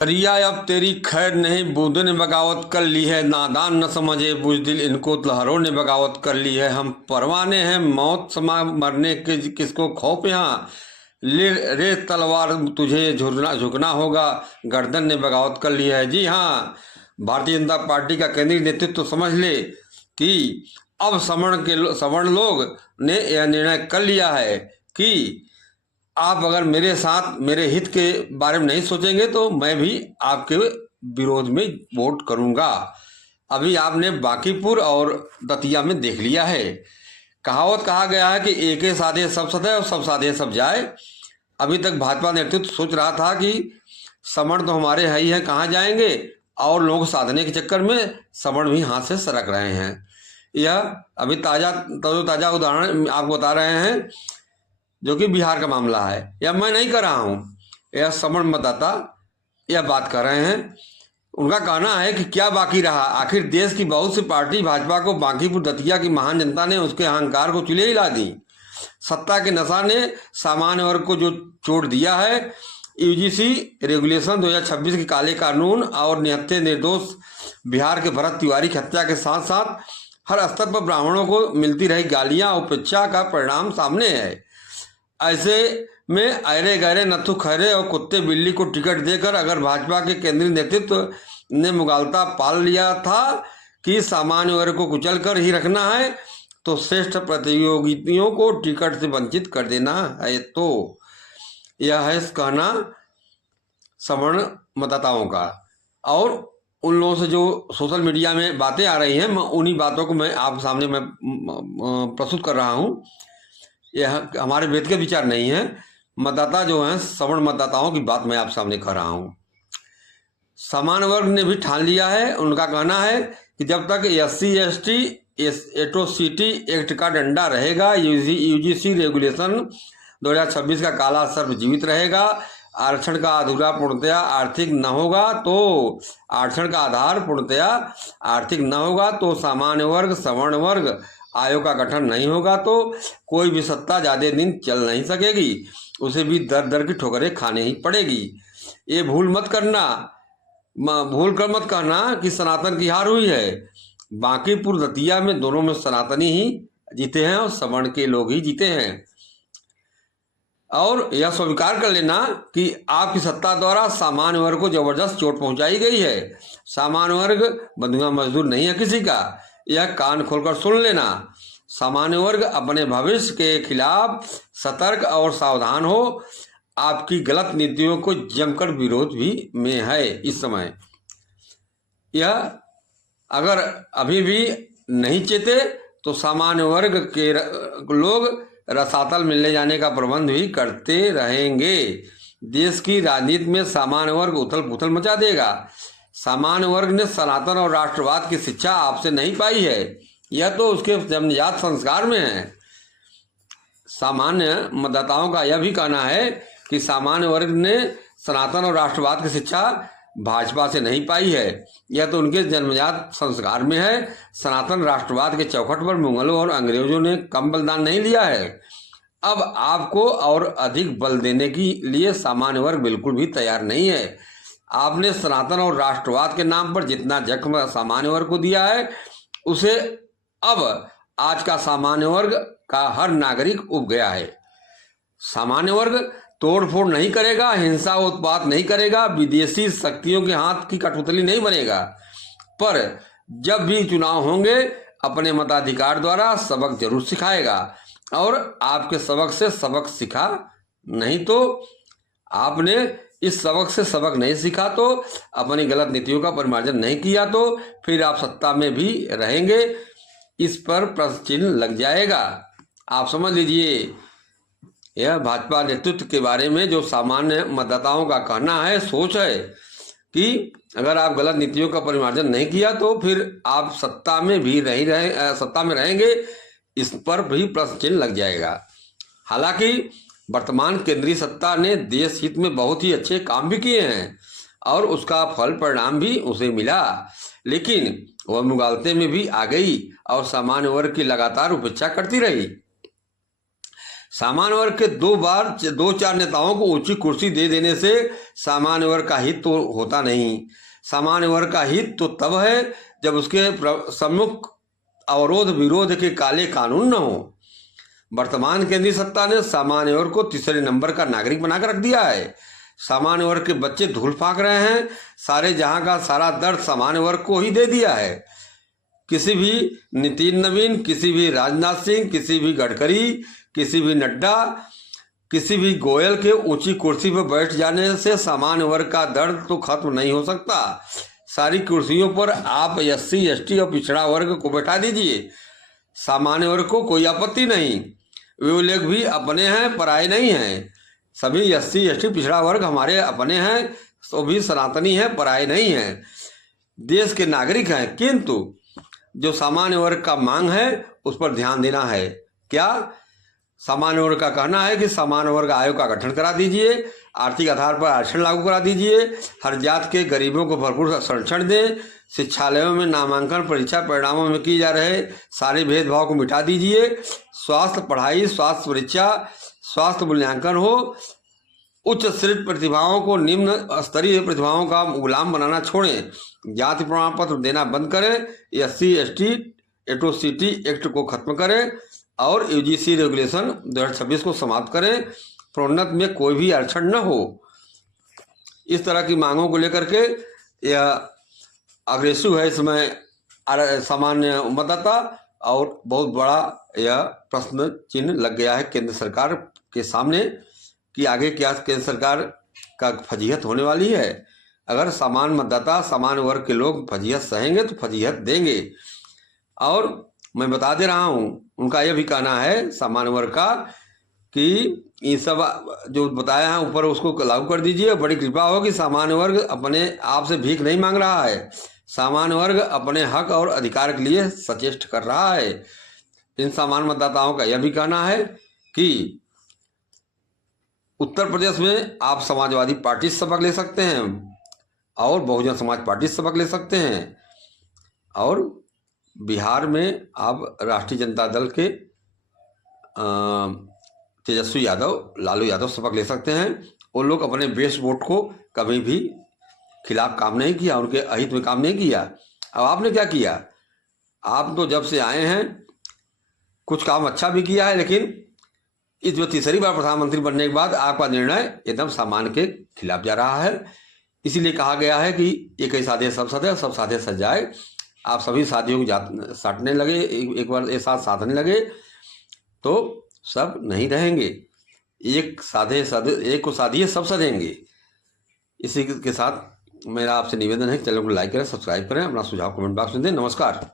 रिया अब तेरी खैर नहीं, बूंदों ने बगावत कर ली है। नादान न समझे बुजदिल, इनको लहरों ने बगावत कर ली है। हम परवाने हैं मौत समा मरने के, किसको खौफ यहाँ। ले रे तलवार, तुझे झुकना झुकना होगा, गर्दन ने बगावत कर ली है। जी हाँ, भारतीय जनता पार्टी का केंद्रीय नेतृत्व तो समझ ले कि अब सवर्ण लोग ने यह निर्णय कर लिया है कि आप अगर मेरे साथ मेरे हित के बारे में नहीं सोचेंगे तो मैं भी आपके विरोध में वोट करूंगा। अभी आपने बांकीपुर और दतिया में देख लिया है। कहावत कहा गया है कि एके साधे सब सधे और सब साधे सब जाए। अभी तक भाजपा नेतृत्व सोच रहा था कि सवर्ण तो हमारे है ही है, कहाँ जाएंगे, और लोग साधने के चक्कर में सवर्ण भी हाथ से सरक रहे हैं। यह अभी ताजा उदाहरण आपको बता रहे हैं, जो कि बिहार का मामला है। यह मैं नहीं कर रहा हूँ, यह सवर्ण मतदाता यह बात कर रहे हैं। उनका कहना है कि क्या बाकी रहा, आखिर देश की बहुत सी पार्टी भाजपा को बांकीपुर दतिया की महान जनता ने उसके अहंकार को चुले हिला दी। सत्ता के नशा ने सामान्य वर्ग को जो चोट दिया है, यूजीसी रेगुलेशन 2026 के काले कानून और निहत्थे निर्दोष बिहार के भरत तिवारी की हत्या के साथ साथ हर स्तर पर ब्राह्मणों को मिलती रही गालियां और उपेक्षा का परिणाम सामने है। ऐसे में अरे गहरे नथु खैरे और कुत्ते बिल्ली को टिकट देकर अगर भाजपा के केंद्रीय नेतृत्व ने मुगालता पाल लिया था कि सामान्य वर्ग को कुचल कर ही रखना है, तो श्रेष्ठ प्रतियोगियों को टिकट से वंचित कर देना है। तो यह है कहना सवर्ण मतदाताओं का। और उन लोगों से जो सोशल मीडिया में बातें आ रही हैं, उन्हीं बातों को मैं आप सामने मैं प्रस्तुत कर रहा हूँ। यह हमारे व्यक्तिगत विचार नहीं है, मतदाता जो हैं सवर्ण मतदाताओं की बात मैं आप सामने कर रहा हूँ। सामान्य वर्ग ने भी ठान लिया है, उनका कहना है कि जब तक SC ST एट्रोसिटी एक्ट का डंडा रहेगा, यूजीसी रेगुलेशन 2026 का काला सर्प जीवित रहेगा, आरक्षण का अधूरा पूर्णतया आर्थिक न होगा तो आरक्षण का आधार पूर्णतया आर्थिक न होगा तो सामान्य वर्ग सवर्ण वर्ग आयोग का गठन नहीं होगा तो कोई भी सत्ता ज्यादा दिन चल नहीं सकेगी, उसे भी दर दर की ठोकरें खाने ही पड़ेगी। ये भूल कर मत कहना कि सनातन की हार हुई है। बांकीपुर दतिया में दोनों में सनातनी ही जीते हैं और सवर्ण के लोग ही जीते हैं। और यह स्वीकार कर लेना कि आपकी सत्ता द्वारा सामान्य वर्ग को जबरदस्त चोट पहुंचाई गई है। सामान्य वर्ग बंधुआ मजदूर नहीं है किसी का, यह कान खोलकर सुन लेना। सामान्य वर्ग अपने भविष्य के खिलाफ सतर्क और सावधान हो। आपकी गलत नीतियों को जमकर विरोध भी में है इस समय। यह अगर अभी भी नहीं चेते तो सामान्य वर्ग के लोग रसातल मिलने जाने का प्रबंध भी करते रहेंगे। देश की राजनीति में सामान्य वर्ग उथल पुथल मचा देगा। सामान्य वर्ग ने सनातन और राष्ट्रवाद की शिक्षा आपसे नहीं पाई है, यह तो उसके जन्मजात संस्कार में है। सामान्य मतदाताओं का यह भी कहना है कि सामान्य वर्ग ने सनातन और राष्ट्रवाद की शिक्षा भाजपा से नहीं पाई है, यह तो उनके जन्मजात संस्कार में है। सनातन राष्ट्रवाद के चौखट पर मुगलों और अंग्रेजों ने कम बलिदान नहीं लिया है। अब आपको और अधिक बल देने के लिए सामान्य वर्ग बिल्कुल भी तैयार नहीं है। आपने सनातन और राष्ट्रवाद के नाम पर जितना जख्म सामान्य वर्ग को दिया है, उसे अब आज का सामान्य वर्ग का हर नागरिक उब गया है। सामान्य वर्ग तोड़फोड़ नहीं करेगा, हिंसा उत्पात नहीं करेगा, विदेशी शक्तियों के हाथ की कठपुतली नहीं बनेगा, पर जब भी चुनाव होंगे अपने मताधिकार द्वारा सबक जरूर सिखाएगा। और आपके सबक से सबक सीखा नहीं तो आपने इस सबक से सबक नहीं सीखा तो अपनी गलत नीतियों का परिमार्जन नहीं किया तो फिर आप सत्ता में भी रहेंगे, इस पर प्रश्न चिन्ह लग जाएगा। आप समझ लीजिए, यह भाजपा नेतृत्व के बारे में जो सामान्य मतदाताओं का कहना है, सोच है कि अगर आप गलत नीतियों का परिमार्जन नहीं किया तो फिर आप सत्ता में रहेंगे, इस पर भी प्रश्न चिन्ह लग जाएगा। हालांकि वर्तमान केंद्रीय सत्ता ने देश हित में बहुत ही अच्छे काम भी किए हैं और उसका फल परिणाम भी उसे मिला, लेकिन वह मुगालते में भी आ गई और सामान्य वर्ग की लगातार उपेक्षा करती रही। सामान्य वर्ग के दो चार नेताओं को ऊंची कुर्सी दे देने से सामान्य वर्ग का हित तो होता नहीं। सामान्य वर्ग का हित तो तब है जब उसके सम्मुख अवरोध विरोध के काले कानून न हो। वर्तमान केंद्रीय सत्ता ने सामान्य वर्ग को तीसरे नंबर का नागरिक बनाकर रख दिया है। सामान्य वर्ग के बच्चे धूल फाक रहे हैं। सारे जहां का सारा दर्द सामान्य वर्ग को ही दे दिया है। किसी भी नितिन नवीन, किसी भी राजनाथ सिंह, किसी भी गडकरी, किसी भी नड्डा, किसी भी गोयल के ऊंची कुर्सी पर बैठ जाने से सामान्य वर्ग का दर्द तो खत्म नहीं हो सकता। सारी कुर्सियों पर आप SC ST और पिछड़ा वर्ग को बैठा दीजिए, सामान्य वर्ग को कोई आपत्ति नहीं। वे लोग भी अपने हैं, पराये नहीं हैं। सभी SC ST पिछड़ा वर्ग हमारे अपने हैं, तो भी सनातनी हैं, पराये नहीं हैं, देश के नागरिक हैं। किंतु जो सामान्य वर्ग का मांग है उस पर ध्यान देना है। क्या सामान्य वर्ग का कहना है कि सामान्य वर्ग आयोग का गठन करा दीजिए, आर्थिक आधार पर आरक्षण लागू करा दीजिए, हर जात के गरीबों को भरपूर संरक्षण दें, शिक्षालयों में नामांकन परीक्षा परिणामों में किए जा रहे सारे भेदभाव को मिटा दीजिए, स्वास्थ्य पढ़ाई, स्वास्थ्य परीक्षा, स्वास्थ्य मूल्यांकन हो, उच्च श्रेष्ठ प्रतिभाओं को निम्न स्तरीय प्रतिभाओं का गुलाम बनाना छोड़ें, जाति प्रमाण पत्र देना बंद करें, SC ST एट्रोसिटी एक्ट को खत्म करें और UGC रेगुलेशन 2026 को समाप्त करें, प्रोन्नत में कोई भी आरक्षण न हो। इस तरह की मांगों को लेकर के यह अग्रेसिव है इसमें सामान्य मतदाता, और बहुत बड़ा यह प्रश्न चिन्ह लग गया है केंद्र सरकार के सामने कि आगे क्या केंद्र सरकार का फजीहत होने वाली है। अगर सामान्य मतदाता, सामान्य वर्ग के लोग फजीहत सहेंगे तो फजीहत देंगे। और मैं बता दे रहा हूँ, उनका यह भी कहना है सामान्य वर्ग का कि ये सब जो बताया है ऊपर उसको लागू कर दीजिए। बड़ी कृपा हो कि सामान्य वर्ग अपने आप से भीख नहीं मांग रहा है, सामान्य वर्ग अपने हक और अधिकार के लिए सचेष्ट कर रहा है। इन सामान्य मतदाताओं का यह भी कहना है कि उत्तर प्रदेश में आप समाजवादी पार्टी से सबक ले सकते हैं और बहुजन समाज पार्टी से सबक ले सकते हैं, और बिहार में आप राष्ट्रीय जनता दल के तेजस्वी यादव, लालू यादव सबक ले सकते हैं। वो लोग अपने बेस वोट को कभी भी खिलाफ काम नहीं किया, उनके अहित में काम नहीं किया। अब आपने क्या किया? आप तो जब से आए हैं कुछ काम अच्छा भी किया है, लेकिन इस जो तीसरी बार प्रधानमंत्री बनने के बाद आपका निर्णय एकदम सामान्य के खिलाफ जा रहा है। इसीलिए कहा गया है कि एक ही साधे सब सधे, सब साधे सज जाए। आप सभी साथियों को साटने लगे, एक बार एक साथ साधने लगे तो सब नहीं रहेंगे। एक को साधिए सब सधेंगे। इसी के साथ मेरा आपसे निवेदन है कि चैनल को लाइक करें, सब्सक्राइब करें, अपना सुझाव कमेंट बॉक्स में दें। नमस्कार।